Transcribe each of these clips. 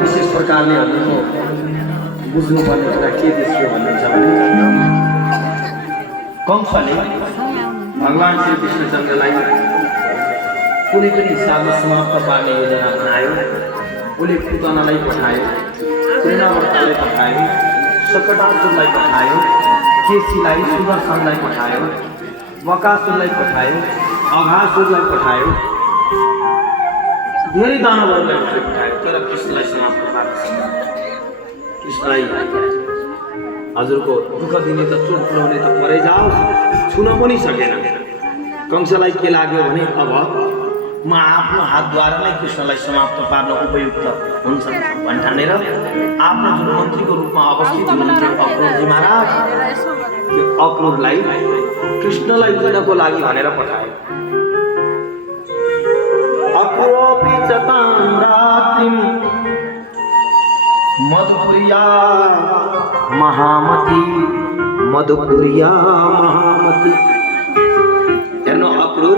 विशेष प्रकारले बुझ्नुपर्ने कुरा के देखियो भन्नुहुन्छ भने कंसले भगवान श्री कृष्णचन्द्रलाई कुनै पनि हिसाबमा समाप्त पार्ने योजना बनायो। उसले पुतनालाई पठायो, प्रेमावर्तलाई पठायो, सकटासुरलाई पठायो, केसीलाई, सुदर्शनलाई पठायो, बकासुरलाई पठायो, अघासुरलाई पठायो, धेरै दानवहरूलाई पठायो। तर कृष्णलाई समाप्त पार्न सकेन। कृष्णलाई हजुरको दुःख दिने त चोट पुर्याउने त परै जाओस्, छुन पनि सकेन। कंसलाई के लाग्यो भने अब म आफ्नो हातद्वारा नै कृष्णलाई समाप्त पार्न उपयुक्त हुन्छ भन्ठानेर आफ्नो जुन मन्त्रीको रूपमा अवस्थित हुनुहुन्थ्यो अक्रूरजी महाराज, त्यो अक्रूरलाई कृष्णलाई लिनको लागि भनेर पठायो। अक्रूरोऽपि च तां रात्रिं मधुपुर्या महामती, मधुपुर्या महामती। हेर्नु, अक्रूर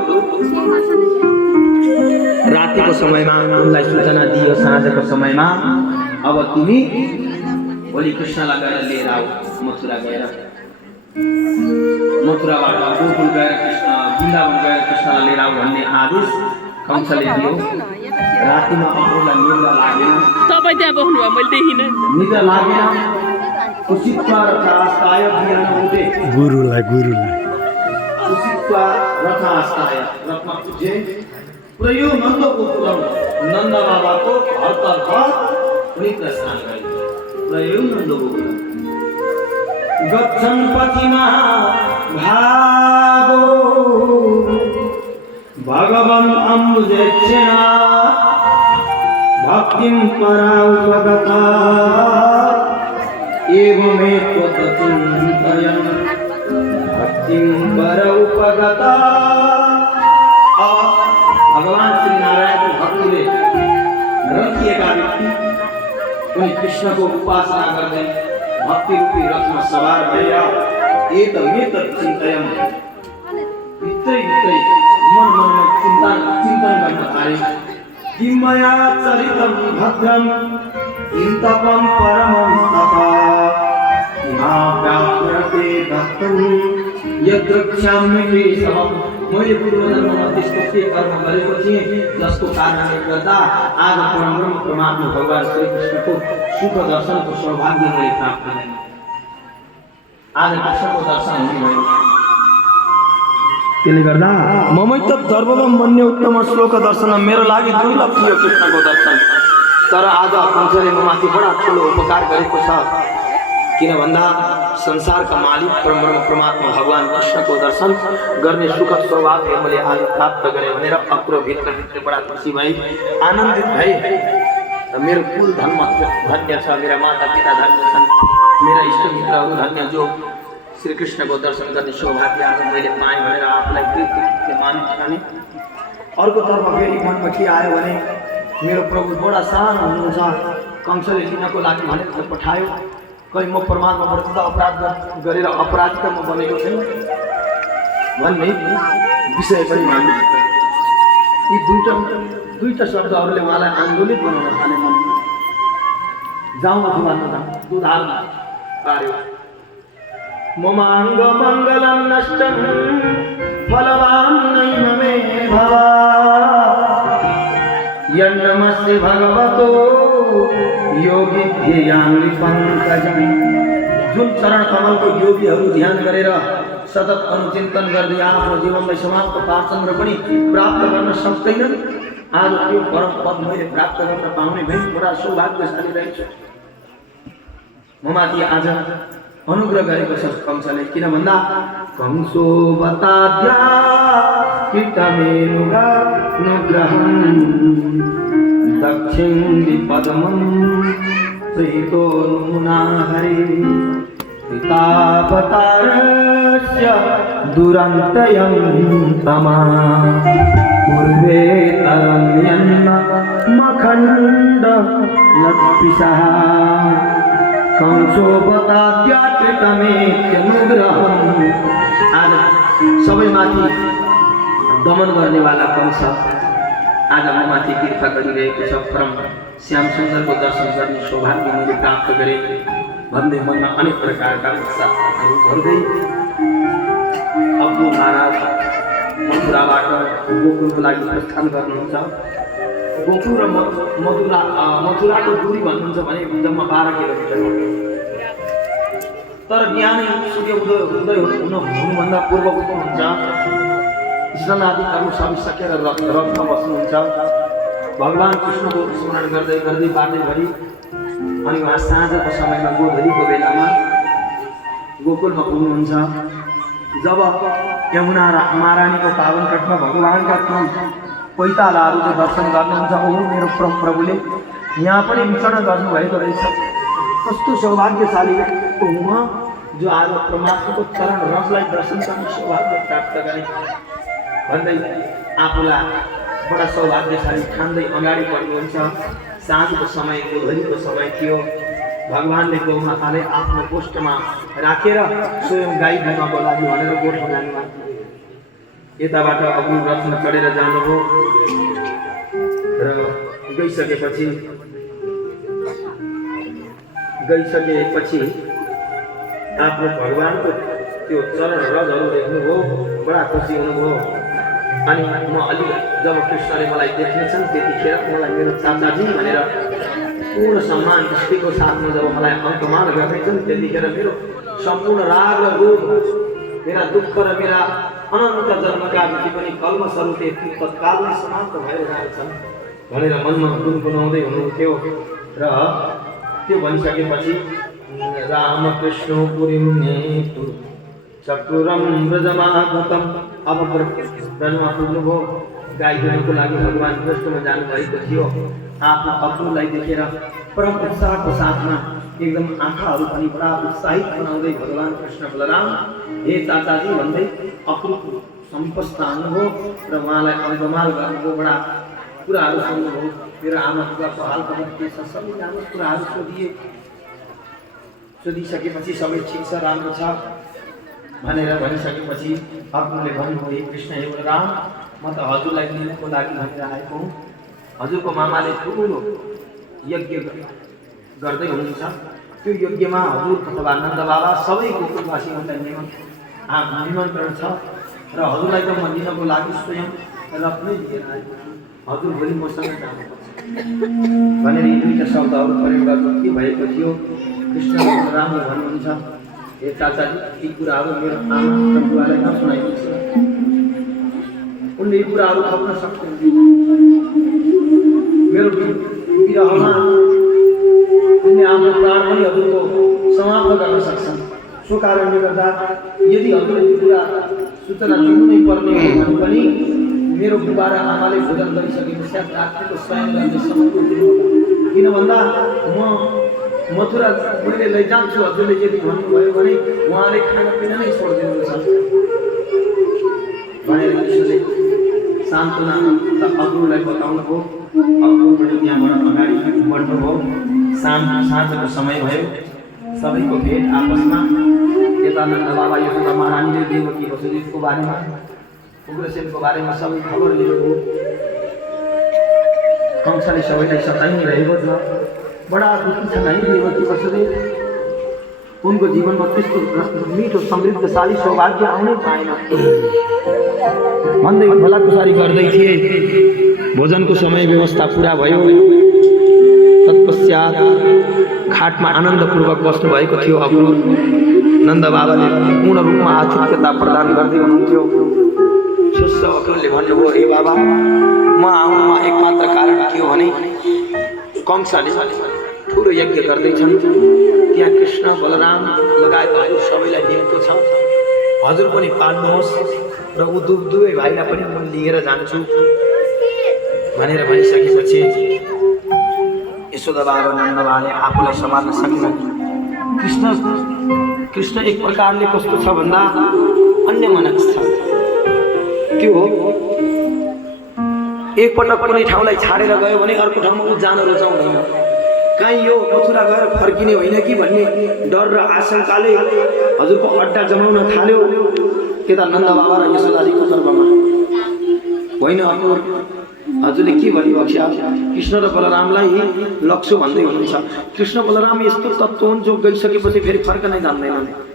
रातिको समयमा उनलाई सूचना दियो, साँझको समयमा अब तिमी भोलि कृष्णलाई गएर लिएर आऊ, मथुरा गएर, मथुराबाट गोकुल गएर कृष्ण वृन्दावन गएर कृष्णलाई लिएर आऊ भन्ने आदेश कंसले दियो। रातिमा अक्रूरलाई निद्रा लागेन, तपाईँ त्यहाँ बस्नुभयो, मैले देखिनँ। निद्रा लागेन, उसितमा रथास्ताय बिहान उठे, गुरुलाई उसितमा रथास्ताय रथमा उठे, पुरै नन्दको पुरम नन्द बाबाको घरतर्फ उनी प्रस्थान गरे। पुरै नन्दको पुरम गच्छन् पथिमा भागो भगवन् अम्बुजेक्षिणा भक्तिं परावगता एवमेतत् चिन्तयन् भक्तिं परावगता। भगवान श्री नारायण को भक्तिले रखिएका व्यक्ति उनी कृष्णको उपासना गर्दै भक्ति रूपी रथमा सवार भएर एतमेतत् चिन्तयन्, भित्रै मन मनमा चिन्तन गर्न थाले। किं मया चरितं भद्रं किं तपं परमं तपः किमाप्याप्यते दत्तं यद्रक्ष्यामि केशवम्। मैले पूर्वजन्ममा त्यस्तो के कर्म गरेको थिएँ जसको कारणले गर्दा आज परमब्रह्म परमात्मा भगवान श्री कृष्णको सुख दर्शनको सौभाग्य मैले प्राप्त गरेँ। आज कृष्णको दर्शन हुने भयो। त्यसले गर्दा ममै त धर्मवम मन्य उत्तम श्लोक दर्शन, मेरो लागि दुर्लभ थियो कृष्णको दर्शन। तर आज कंसले ममाथि बडा ठुलो उपकार गरेको छ। किन भन्दा संसारका मालिक परमब्रह्म परमात्मा भगवान कृष्णको दर्शन गर्ने सुखद सौभाग्य मैले आज प्राप्त गरेँ भनेर अक्रूर भित्र बडा खुसी भए, आनन्दित भए। र मेरो कुल धर्म धन्य छ, मेरा माता पिता धन्य छन्, मेरा इष्टमित्रहरू धन्य जो श्री कृष्णको दर्शन गर्ने सौभाग्य आज मैले पाएँ भनेर आफूलाई कृत्य मानिस ठाने। अर्कोतर्फ फेरि मनमा के आयो भने मेरो प्रभु बडा सानो हुनुहुन्छ, कंसले लिनको लागि भनेर पठायो। कहीँ म परमात्माबाट त अपराध गरेर अपराधी त म बनेको छैन भन्ने विषय पनि मान्नु। यी दुईटा शब्दहरूले उहाँलाई आन्दोलित बनाउन थाले। मन जाउँ अथवा नजाउँ उदाहरण पार्यो। ममाङ्ग मङ्गलं नष्टं फलवान् नैव मे भवा यन्नमस्ते भगवतो योगी ध्येयाङ्घ्रि पङ्कजं। जुन चरण कमलको योगीहरू ध्यान गरेर सतत अनुचिन्तन गर्दै आफ्नो जीवनलाई समाप्त पार्छन् र पनि प्राप्त गर्न सक्दैनन्, आज त्यो परम पद मैले प्राप्त गर्न पाउने भए बडा सौभाग्यशाली रहेछु। ममाथि आज अनुग्रह गरेको छ कंसले। किन भन्दा कंसो बताद्या कृतमेनुग्रहं दक्षिण पदमं प्रीतो नुना हरि पितावतारस्य दुरन्तयं तमा पूर्वे तरण्यन्न मखण्ड लत्पिसः कंसो बताद्याकृतमेत्यनुग्रहम्। आज सबैमाथि दमन गर्नेवाला कंस आज म माथि कृपा गरिरहेको छ। परम श्याम सुन्दरको दर्शन गर्ने सौभाग्य मैले प्राप्त गरेँ भन्दै मनमा अनेक प्रकारका उत्साहहरू भर्दै अब्दुल महाराज मथुराबाट गोकुलको लागि प्रस्थान गर्नुहुन्छ। गोकुल र मथुराको दूरी भन्नुहुन्छ भने जम्मा 12 किलोमिटर हो। तर बिहानै सूर्य उदय हुनुभन्दा पूर्व उठ्नुहुन्छ, स्नानादिहरू सकिसकेर रथमा बस्नुहुन्छ, भगवान् कृष्णको स्मरण गर्दै गर्दै बाटैभरि। अनि उहाँ साँझको समयमा गोधूलीको बेलामा गोकुलमा पुग्नुहुन्छ। जब यमुना महारानीको पावन तटमा भगवान्का पैतालाहरूको दर्शन गर्नुहुन्छ, ओहो मेरो परम प्रभुले यहाँ पनि विचरण गर्नुभएको रहेछ। कस्तो सौभाग्यशाली व्यक्ति हुँ म जो आज परमात्माको चरण रसलाई दर्शन गर्ने सौभाग्य प्राप्त गरे भन्दै आफूलाई बडा सौभाग्यशाली ठान्दै अगाडि बढ्नुहुन्छ। साँझको समय गोधूलीको समय थियो। भगवान्ले गौमातालाई आफ्नो गोष्ठमा राखेर स्वयं गाई दुहनको लागि भनेर गोठमा जानुभएको। यताबाट अग्नि रथमा चढेर जानुभयो र गइसकेपछि आफ्नो भगवान्को त्यो चरण रजहरू देख्नुभयो, बडा खुसी हुनुभयो। अनि म अलि जब कृष्णले मलाई देख्नेछन् त्यतिखेर मलाई मेरो चाचाजी भनेर पूर्ण सम्मान दृष्टिको साथमा जब मलाई अङ्कमान गर्नेछन् त्यतिखेर मेरो सम्पूर्ण राग र रोग, मेरा दुःख र मेरा अनन्त जन्मका विधि पनि कल्मसरूपले तत्कालमै समाप्त भएर जान्छन् भनेर मनमा गुनगुनाउँदै हुनुहुन्थ्यो। र त्यो भनिसकेपछि रामकृष्ण पुरीं नेतु चक्रुरं व्रजमागतम्, अब ब्रजमा पुग्नुभयो। गाई दुहनको लागि भगवान् गोष्ठमा जानुभएको थियो। आफ्नो अपुलाई देखेर परम उत्साहको साथमा एकदम आँखाहरू पनि बडा उत्साहित बनाउँदै भगवान् कृष्ण बलराम हे चाचाजी भन्दै अपुको सम्पस्त आउनुभयो र उहाँलाई अङ्गमाल गर्नुभयो। बडा कुराहरू सोध्नुभयो, मेरो आमा बुबाको हाल खबर के छ, सबै राम्रो कुराहरू सोधिसकेपछि सबै ठिक छ, राम्रो छ भनेर भनिसकेपछि अपुले भन्नुभयो, हे कृष्ण हे बलराम, म त हजुरलाई लिनको लागि भनेर आएको हुँ। हजुरको मामाले ठुलो यज्ञ गर्दै हुनुहुन्छ। त्यो यज्ञमा हजुर अथवा नन्द बाबा सबै गोकुलवासीहरूलाई निमन्त्रण छ र हजुरलाई त म लिनको लागि स्वयं रथमै लिएर आएको। हजुर भोलि मसँग जानुपर्छ भनेर यी दुईटा शब्दहरू प्रयोग गर्नु के भएको थियो। कृष्ण राम्रो भन्नुहुन्छ, हे चाचाजी यी कुराहरू मेरो आमा र बुवालाई नसुनाइदिनुहोस्। उनले यी कुराहरू थप्न सक्छन्। मेरो विरहमा उनले आफ्नो प्राण पनि हजुरको समाप्त गर्न सक्छन्। सो कारणले गर्दा यदि हजुरले त्यो कुरा सूचना दिनु नै पर्ने हो भने पनि मेरो बुबा र आमाले भोजन गरिसके पश्चात रात्रिको शयन गर्ने समय दिनु। किन भन्दा म मथुरा मैले लैजान्छु, हजुरले यदि भन्नुभयो भने उहाँले खानापिना नै छोडिदिनुहुन्छ भनेर कृष्णले सान्त्वना अग्रुलाई बताउनुभयो। अग्रु पनि त्यहाँबाट अगाडि बढ्नुभयो। साँझको समय भयो। सबैको भेट आपसमा। यता नन्द बाबा यशोदा महारानीले देवकी वसुदेवको बारेमा, उग्रसेनको बारेमा सबै खबर लिनुभयो। कंसले सबैलाई सताइ नै रहेको छ। बडा दुःखी छन् है देवकी वसुदेव। उनको जीवनमा त्यस्तो मिठो समृद्धशाली सौभाग्य आउनै पाएन भन्दै भलाकुसारी गर्दै थिए। भोजनको समय व्यवस्था पुरा भयो। तत्पश्चात खाटमा आनन्दपूर्वक बस्नुभएको थियो अग्रु। नन्द बाबाले पूर्ण रूपमा आतिथ्यता प्रदान गर्दै हुनुहुन्थ्यो। सुस्स अग्रुले भन्नुभयो, हे बाबा, म आउनुमा एकमात्र कारण के हो भने कंसले ठुलो यज्ञ गर्दैछन्। त्यहाँ कृष्ण बलराम लगायत हजुर सबैलाई लिएको छ। हजुर पनि पाल्नुहोस् र दुवै भाइलाई पनि म लिएर जान्छु भनेर भनिसकेपछि यशोदा बाबा नन्द बाबाले आफूलाई सम्हाल्न सकेनन्। कृष्ण एक प्रकारले कस्तो छ भन्दा अन्य मनस्थ त्यो हो। एकपटक कुनै ठाउँलाई छाडेर गयो भने अर्को ठाउँमा ऊ जान रुचाउँदैन। कहीँ यो मथुरा गएर फर्किने होइन कि भन्ने डर र आशंकाले हजुरको अड्डा जमाउन थाल्यो यता नन्द बाबा र यशोदाजीको तर्फमा। होइन हजुरले के भन्नुभएको छ कृष्ण र बलरामलाई लक्ष्य भन्दै हुनुहुन्छ कृष्ण बलराम यस्तो तत्त्व हुन् जो गइसकेपछि फेरि फर्कनै जान्दैनन्